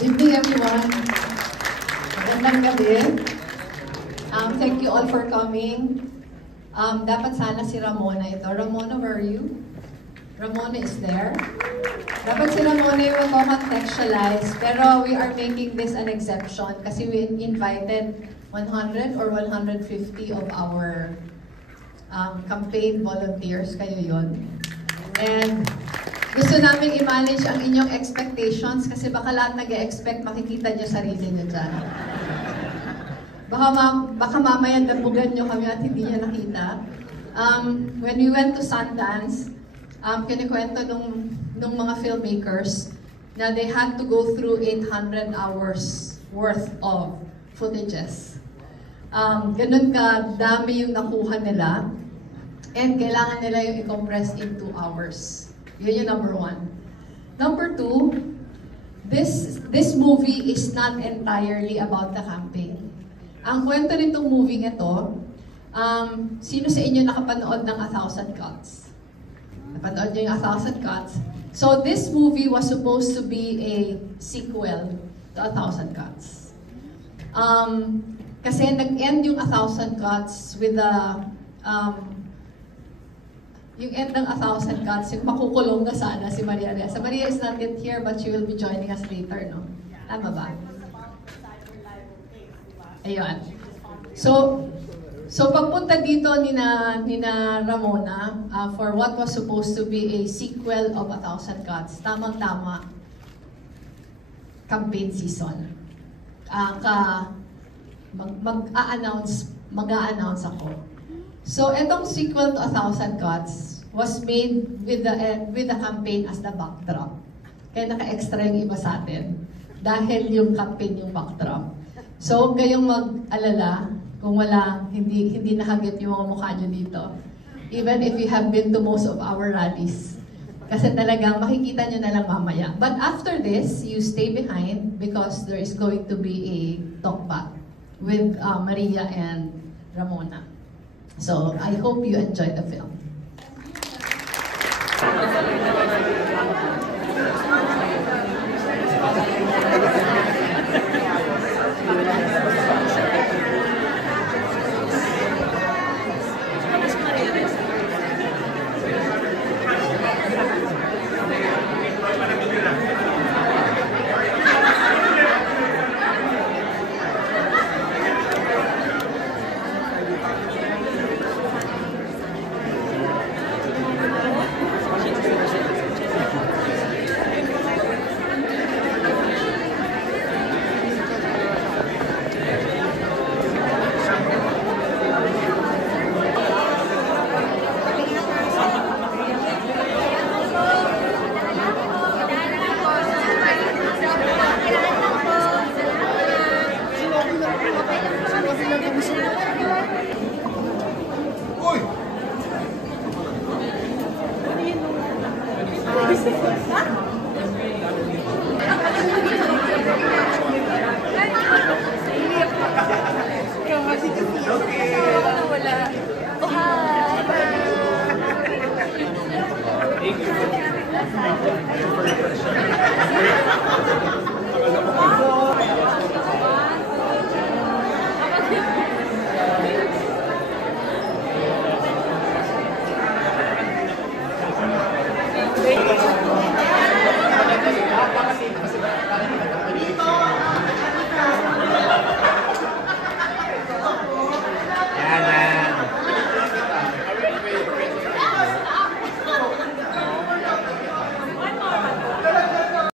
Good evening, everyone. Magandang gabi. Thank you all for coming. Dapat sana si Ramona ito. Ramona, where are you? Ramona is there. Dapat si Ramona yung mag-contextualize, pero we are making this an exception kasi we invited 100 or 150 of our campaign volunteers. Kayo yun. And gusto namin i-manage ang inyong expectations kasi baka lahat nag-e-expect makikita nyo sarili nyo dyan. Baka mamaya dabugan nyo kami at hindi nyo nakita. When we went to Sundance, kinikwento nung mga filmmakers na they had to go through 800 hours worth of footages. Ganun ka dami yung nakuha nila and kailangan nila yung i-compress in 2 hours. Yun yung number 1. Number 2, this movie is not entirely about the campaign. Ang kwento nitong movie ito, sino sa inyo nakapanood ng 1,000 Cuts? Napanood nyo yung 1,000 Cuts? So this movie was supposed to be a sequel to 1,000 Cuts. Kasi nag-end yung 1,000 Cuts with the yung end ng 1,000 Cuts, yung makukulong na sana si Maria Ressa. Maria is not yet here, but she will be joining us later, no? Tama ba? Ayun. So pagpunta dito ni Ramona for what was supposed to be a sequel of 1,000 Cuts, tamang-tama, campaign season. Mag-a-announce ako. So, itong sequel to 1,000 Cuts was made with the campaign as the backdrop. Kaya naka-extra yung iba sa atin. Dahil yung campaign yung backdrop. So, huwag kayong mag-alala kung hindi nakagit yung mga mukha nyo dito. Even if you have been to most of our rallies. Kasi talagang makikita nyo na lang mamaya. But after this, you stay behind because there is going to be a talk back with Maria and Ramona. So, I hope you enjoy the film.